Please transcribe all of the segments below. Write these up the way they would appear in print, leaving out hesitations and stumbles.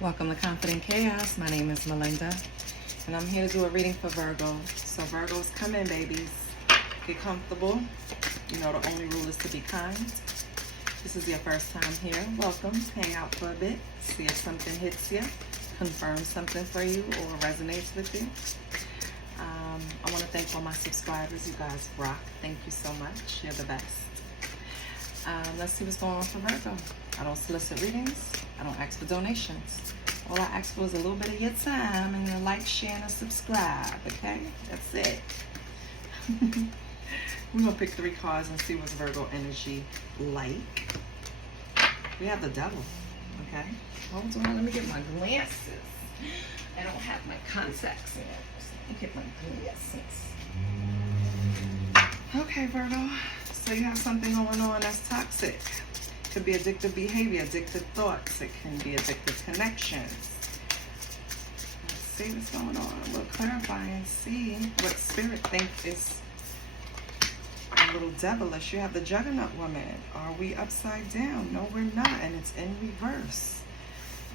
Welcome to Confident Chaos. My name is Melinda, and I'm here to do a reading for Virgo. So Virgos, come in, babies. Get comfortable. You know the only rule is to be kind. This is your first time here. Welcome. Hang out for a bit. See if something hits you. Confirm something for you or resonates with you. I want to thank all my subscribers. You guys rock. Thank you so much. You're the best. Let's see what's going on for Virgo. I don't solicit readings. I don't ask for donations. All I ask for is a little bit of your time and your like, share, and subscribe, okay? That's it. We're going to pick 3 cards and see what's Virgo energy like. We have the devil, okay? Hold on, let me get my glasses. I don't have my contacts in. So let me get my glasses. Okay, Virgo. So you have something going on that's toxic. It could be addictive behavior, addictive thoughts. It can be addictive connections. Let's see what's going on. We'll clarify and see what spirit thinks is a little devilish. You have the Juggernaut woman. Are we upside down? No, we're not, and it's in reverse.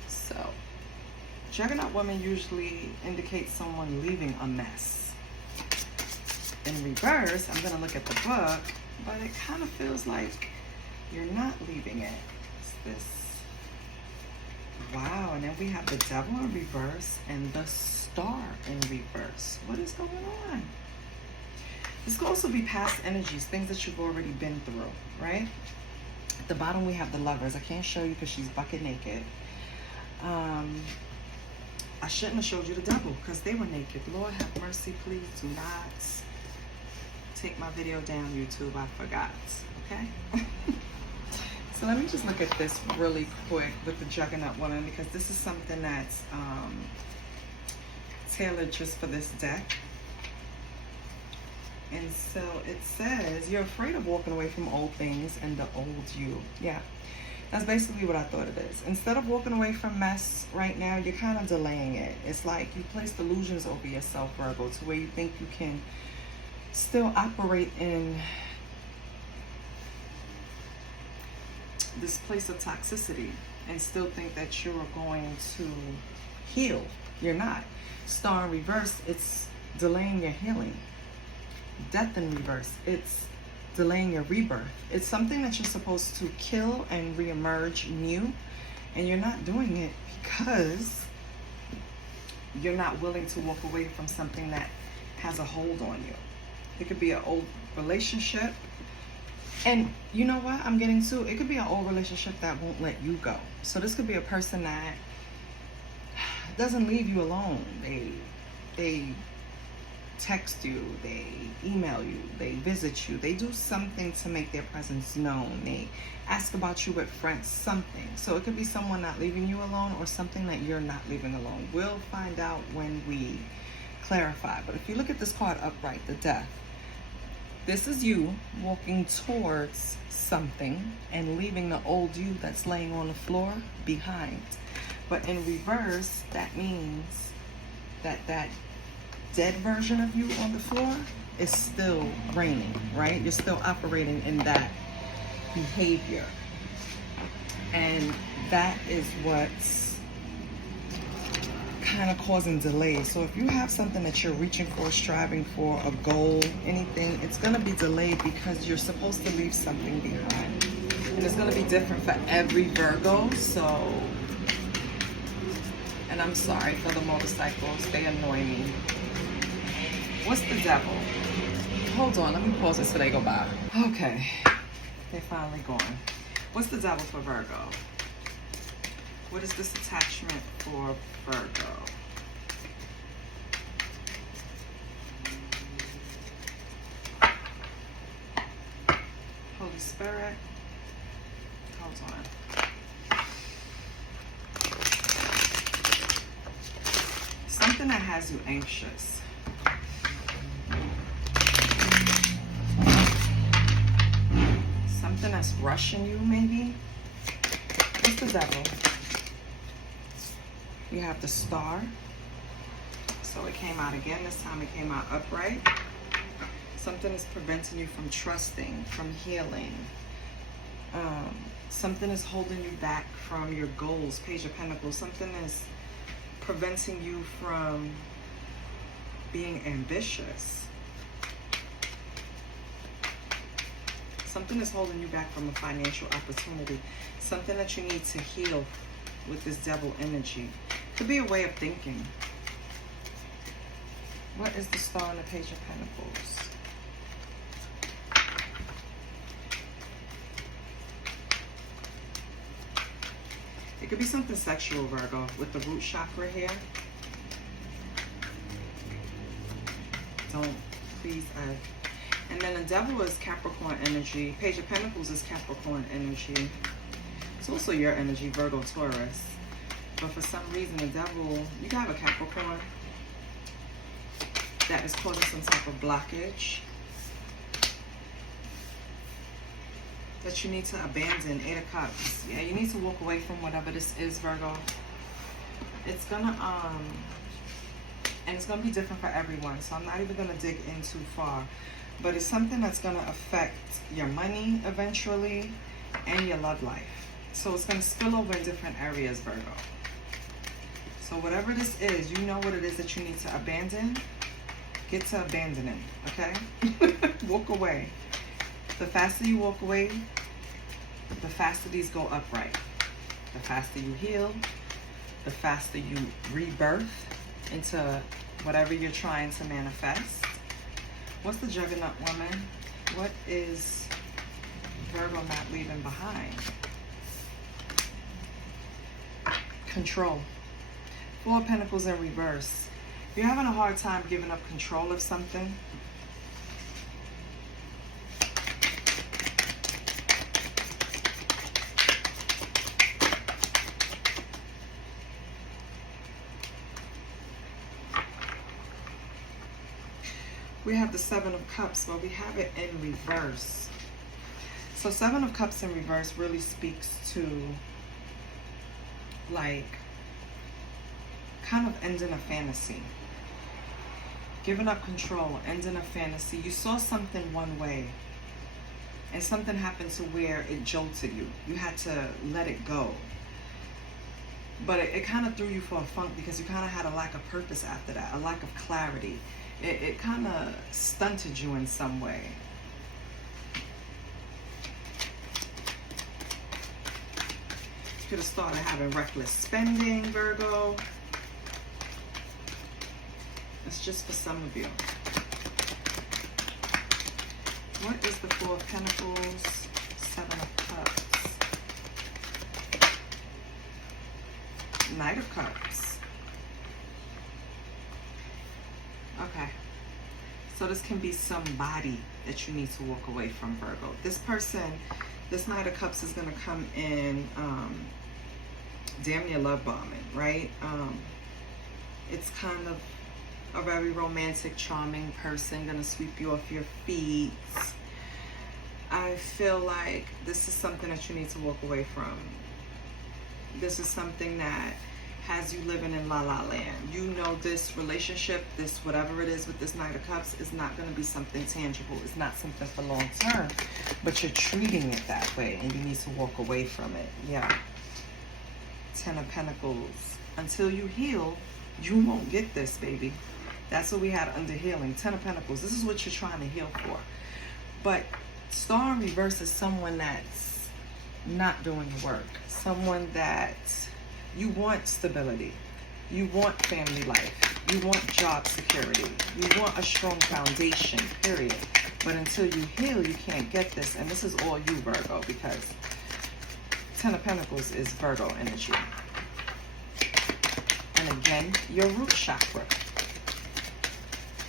So, Juggernaut woman usually indicates someone leaving a mess. In reverse, I'm going to look at the book, but it kind of feels like you're not leaving it. It's this. Wow, and then we have the devil in reverse and the star in reverse. What is going on? This could also be past energies, things that you've already been through, right? At the bottom we have the lovers. I can't show you because she's bucket naked. I shouldn't have showed you the devil because they were naked. Lord have mercy, please do not take my video down, YouTube. I forgot, okay? So let me just look at this really quick with the Juggernaut woman, because this is something that's tailored just for this deck. And so it says, you're afraid of walking away from old things and the old you. Yeah, that's basically what I thought it is. Instead of walking away from mess right now, you're kind of delaying it. It's like you placed illusions over yourself, Virgo, to where you think you can still operate in this place of toxicity and still think that you're going to heal. You're not. Star in reverse, it's delaying your healing. Death in reverse, it's delaying your rebirth. It's something that you're supposed to kill and reemerge new, and you're not doing it because you're not willing to walk away from something that has a hold on you. It could be an old relationship. And you know what I'm getting to? It could be an old relationship that won't let you go. So this could be a person that doesn't leave you alone. They text you, they email you, they visit you, they do something to make their presence known. They ask about you with friends, something. So it could be someone not leaving you alone or something that you're not leaving alone. We'll find out when we clarify. But if you look at this card upright, the death, this is you walking towards something and leaving the old you that's laying on the floor behind. But in reverse, that means that that dead version of you on the floor is still reigning, right? You're still operating in that behavior. And that is what's kind of causing delays. So if you have something that you're reaching for, striving for, a goal, anything, it's going to be delayed because you're supposed to leave something behind. And it's going to be different for every Virgo. So, and I'm sorry for the motorcycles, they annoy me. What's the devil? Hold on, let me pause it so they go by. Okay, they're finally gone. What's the devil for Virgo? What is this attachment for Virgo? Holy Spirit, hold on. Something that has you anxious. Something that's rushing you, maybe. What's the devil? You have the star. So it came out again. This time it came out upright. Something is preventing you from trusting, from healing. Something is holding you back from your goals, Page of Pentacles. Something is preventing you from being ambitious. Something is holding you back from a financial opportunity. Something that you need to heal with this Devil energy. Could be a way of thinking. What is the Star and the Page of Pentacles? It could be something sexual, Virgo, with the root chakra here. Don't, please. And then the Devil is Capricorn energy. Page of Pentacles is Capricorn energy. It's also your energy, Virgo, Taurus. But for some reason, the Devil, you can have a Capricorn that is causing some type of blockage that you need to abandon. 8 of Cups. Yeah, you need to walk away from whatever this is, Virgo. It's gonna and it's gonna be different for everyone, so I'm not even gonna dig in too far, but it's something that's gonna affect your money eventually and your love life. So it's gonna spill over in different areas, Virgo. So whatever this is, you know what it is that you need to abandon. Get to abandoning, okay? Walk away. The faster you walk away, the faster these go upright. The faster you heal, the faster you rebirth into whatever you're trying to manifest. What's the Juggernaut woman? What is Virgo not leaving behind? Control. 4 of Pentacles in reverse. If you're having a hard time giving up control of something, we have the 7 of Cups, but we have it in reverse. So 7 of Cups in reverse really speaks to, like, kind of ending a fantasy. Giving up control, ending a fantasy. You saw something one way, and something happened to where it jolted you. You had to let it go. But it kind of threw you for a funk because you kind of had a lack of purpose after that, a lack of clarity. It kind of stunted you in some way. You could have started having reckless spending, Virgo. It's just for some of you. What is the 4 of Pentacles, 7 of Cups, Knight of Cups? Okay. So this can be somebody that you need to walk away from, Virgo. This person, this Knight of Cups is going to come in damn near love bombing, right? It's kind of a very romantic, charming person, gonna sweep you off your feet. I feel like this is something that you need to walk away from. This is something that has you living in la la land. You know this relationship, this whatever it is with this Knight of Cups is not gonna be something tangible. It's not something for long term, but you're treating it that way and you need to walk away from it. Yeah. 10 of Pentacles. Until you heal, you won't get this, baby. That's what we had under healing. 10 of Pentacles. This is what you're trying to heal for. But Star in reverse is someone that's not doing the work. Someone that you want stability. You want family life. You want job security. You want a strong foundation, period. But until you heal, you can't get this. And this is all you, Virgo, because 10 of Pentacles is Virgo energy. And again, your root chakra.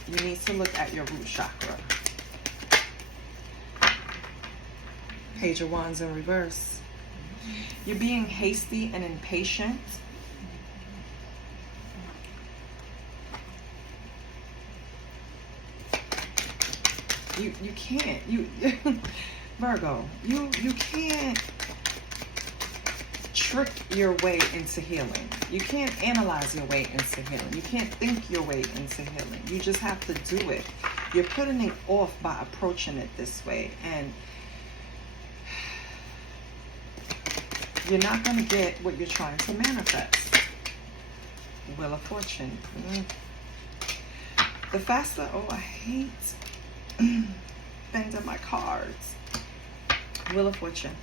You need to look at your root chakra. Page of Wands in reverse. You're being hasty and impatient. You can't. Virgo, you can't trick your way into healing. You can't analyze your way into healing. You can't think your way into healing. You just have to do it. You're putting it off by approaching it this way. And you're not going to get what you're trying to manifest. Wheel of Fortune. The faster, oh, I hate bending my cards. Wheel of Fortune.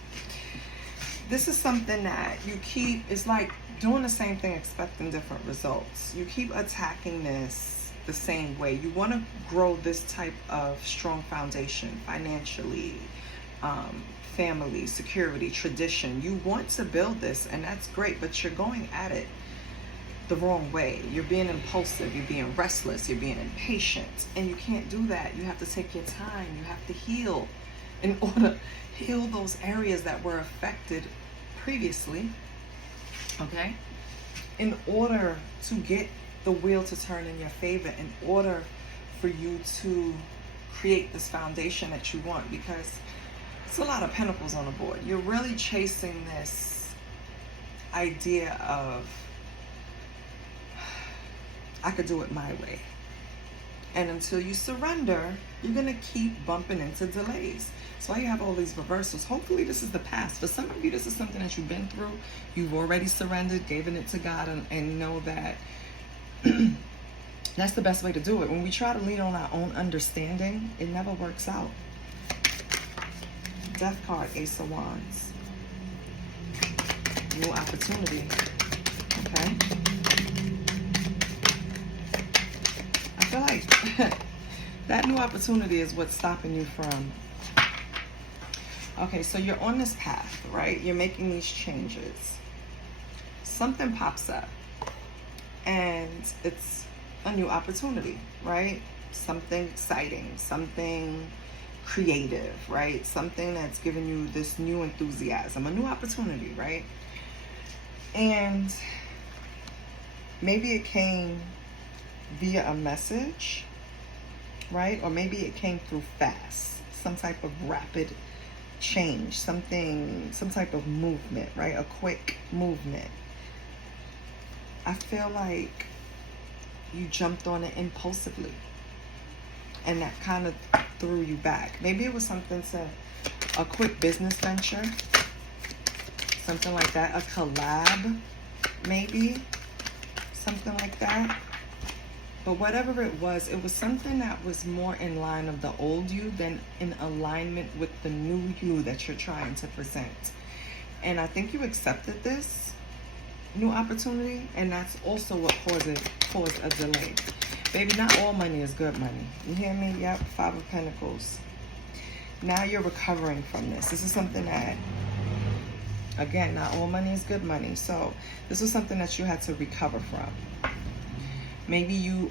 This is something that you keep, it's like doing the same thing, expecting different results. You keep attacking this the same way. You want to grow this type of strong foundation financially, family, security, tradition. You want to build this, and that's great, but you're going at it the wrong way. You're being impulsive, you're being restless, you're being impatient, and you can't do that. You have to take your time. You have to heal in order heal those areas that were affected previously, okay? In order to get the wheel to turn in your favor, in order for you to create this foundation that you want, because it's a lot of pentacles on the board. You're really chasing this idea of, I could do it my way. And until you surrender, you're going to keep bumping into delays. So why you have all these reversals. Hopefully this is the past. For some of you, this is something that you've been through. You've already surrendered, given it to God, and know that that's the best way to do it. When we try to lean on our own understanding, it never works out. Death card, Ace of Wands. New opportunity. Okay. I feel like that new opportunity is what's stopping you from. Okay, so you're on this path, right? You're making these changes. Something pops up, and it's a new opportunity, right? Something exciting, something creative, right? Something that's giving you this new enthusiasm, a new opportunity, right? And maybe it came via a message, right? Or maybe it came through fast, some type of rapid change, some type of movement, right? A quick movement. I feel like you jumped on it impulsively, and that kind of threw you back. Maybe it was something to a quick business venture, something like that, a collab, maybe something like that. But whatever it was something that was more in line of the old you than in alignment with the new you that you're trying to present. And I think you accepted this new opportunity, and that's also what caused a delay. Baby, not all money is good money. You hear me? Yep, 5 of Pentacles. Now you're recovering from this. This is something that, again, not all money is good money. So this was something that you had to recover from. Maybe you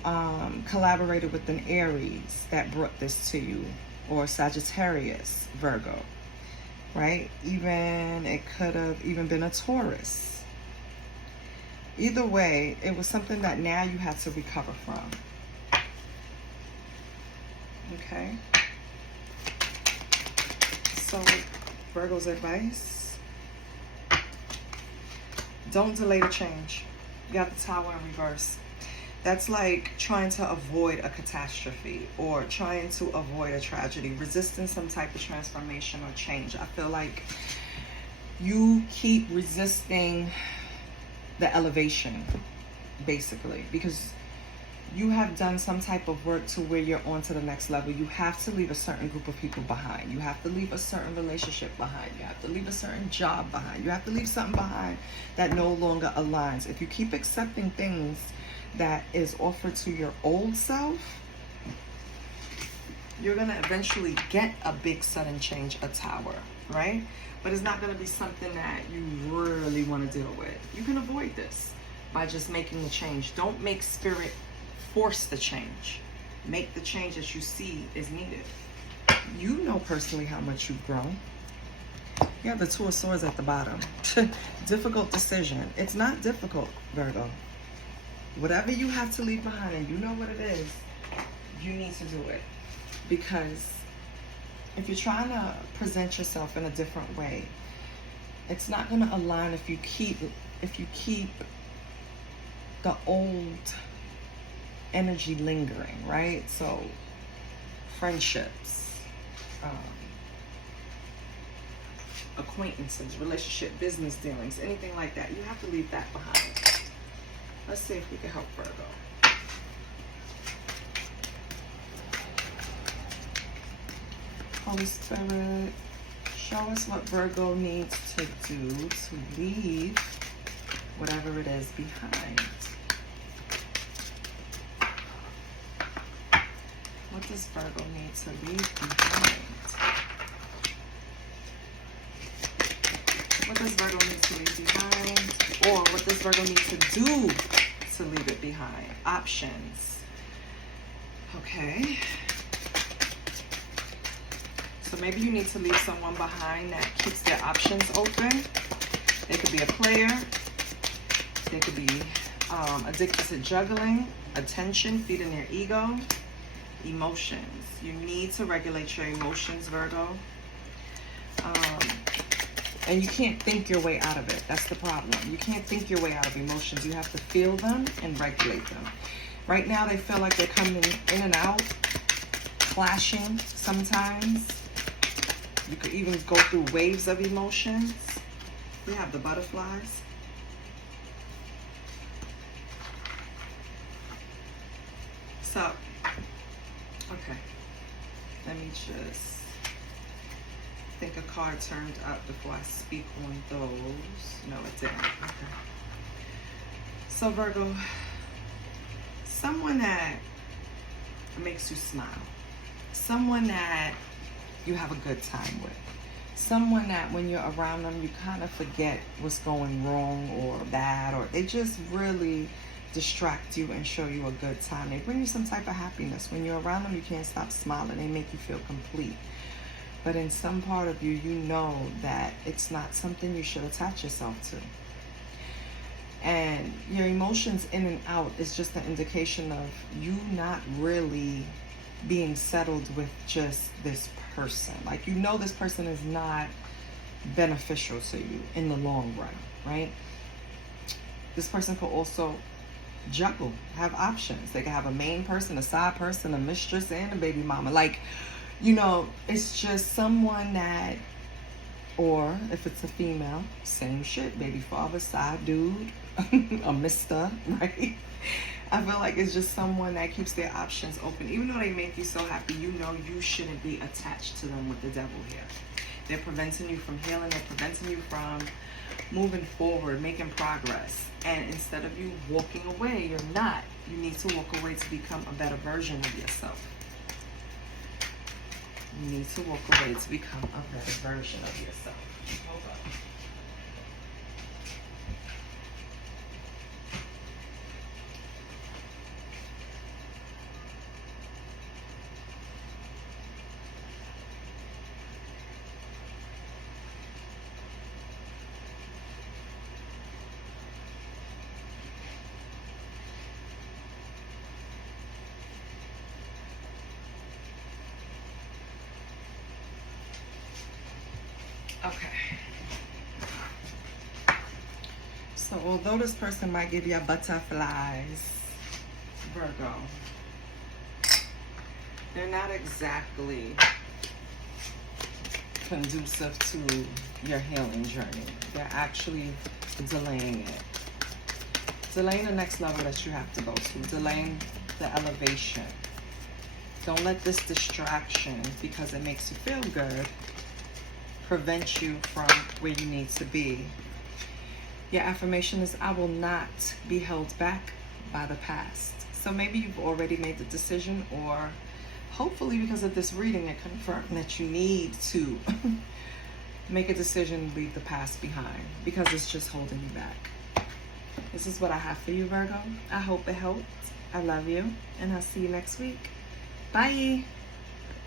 collaborated with an Aries that brought this to you, or Sagittarius, Virgo, right? It could have even been a Taurus. Either way, it was something that now you had to recover from. Okay. So, Virgo's advice: don't delay the change. You got the Tower in reverse. That's like trying to avoid a catastrophe or trying to avoid a tragedy, resisting some type of transformation or change. I feel like you keep resisting the elevation, basically, because you have done some type of work to where you're on to the next level. You have to leave a certain group of people behind. You have to leave a certain relationship behind. You have to leave a certain job behind. You have to leave something behind that no longer aligns. If you keep accepting things that is offered to your old self, you're going to eventually get a big sudden change, a tower, right? But it's not going to be something that you really want to deal with. You can avoid this by just making the change. Don't make spirit force the change. Make the change that you see is needed. You know personally how much you've grown. You have the Two of Swords at the bottom. Difficult decision. It's not difficult, Virgo. Whatever you have to leave behind, and you know what it is, you need to do it. Because if you're trying to present yourself in a different way, it's not going to align if you keep the old energy lingering, right? So friendships, acquaintances, relationship, business dealings, anything like that. You have to leave that behind. Let's see if we can help Virgo. Holy Spirit, show us what Virgo needs to do to leave whatever it is behind. What does Virgo need to leave behind? What does Virgo need to leave behind? Or what does Virgo need to do to leave it behind? Options. Okay. So maybe you need to leave someone behind that keeps their options open. They could be a player. They could be addicted to juggling, attention, feeding their ego, emotions. You need to regulate your emotions, Virgo. And you can't think your way out of it. That's the problem. You can't think your way out of emotions. You have to feel them and regulate them. Right now, they feel like they're coming in and out, clashing sometimes. You could even go through waves of emotions. We have the butterflies. So, okay. Let me just think a card turned up before I speak on those. No, it didn't. Okay. So Virgo, someone that makes you smile, someone that you have a good time with, someone that when you're around them you kind of forget what's going wrong or bad, or they just really distract you and show you a good time. They bring you some type of happiness. When you're around them, you can't stop smiling. They make you feel complete. But in some part of you, you know that it's not something you should attach yourself to. And your emotions in and out is just an indication of you not really being settled with just this person. Like, you know this person is not beneficial to you in the long run, right? This person could also juggle, have options. They can have a main person, a side person, a mistress, and a baby mama. Like, you know, it's just someone that, or if it's a female, same shit, baby father, side dude, a mister, right? I feel like it's just someone that keeps their options open. Even though they make you so happy, you know you shouldn't be attached to them with the devil here. They're preventing you from healing. They're preventing you from moving forward, making progress. And instead of you walking away, you're not. You need to walk away to become a better version of yourself. You need to walk away to become a better version of yourself. Hold on. Okay. So although this person might give you butterflies, Virgo, they're not exactly conducive to your healing journey. They're actually delaying it. Delaying the next level that you have to go to. Delaying the elevation. Don't let this distraction, because it makes you feel good, prevent you from where you need to be. Your affirmation is, I will not be held back by the past. So maybe you've already made the decision, or hopefully because of this reading it confirmed that you need to make a decision to leave the past behind, because it's just holding you back. This is what I have for you, Virgo. I hope it helped. I love you, and I'll see you next week. Bye.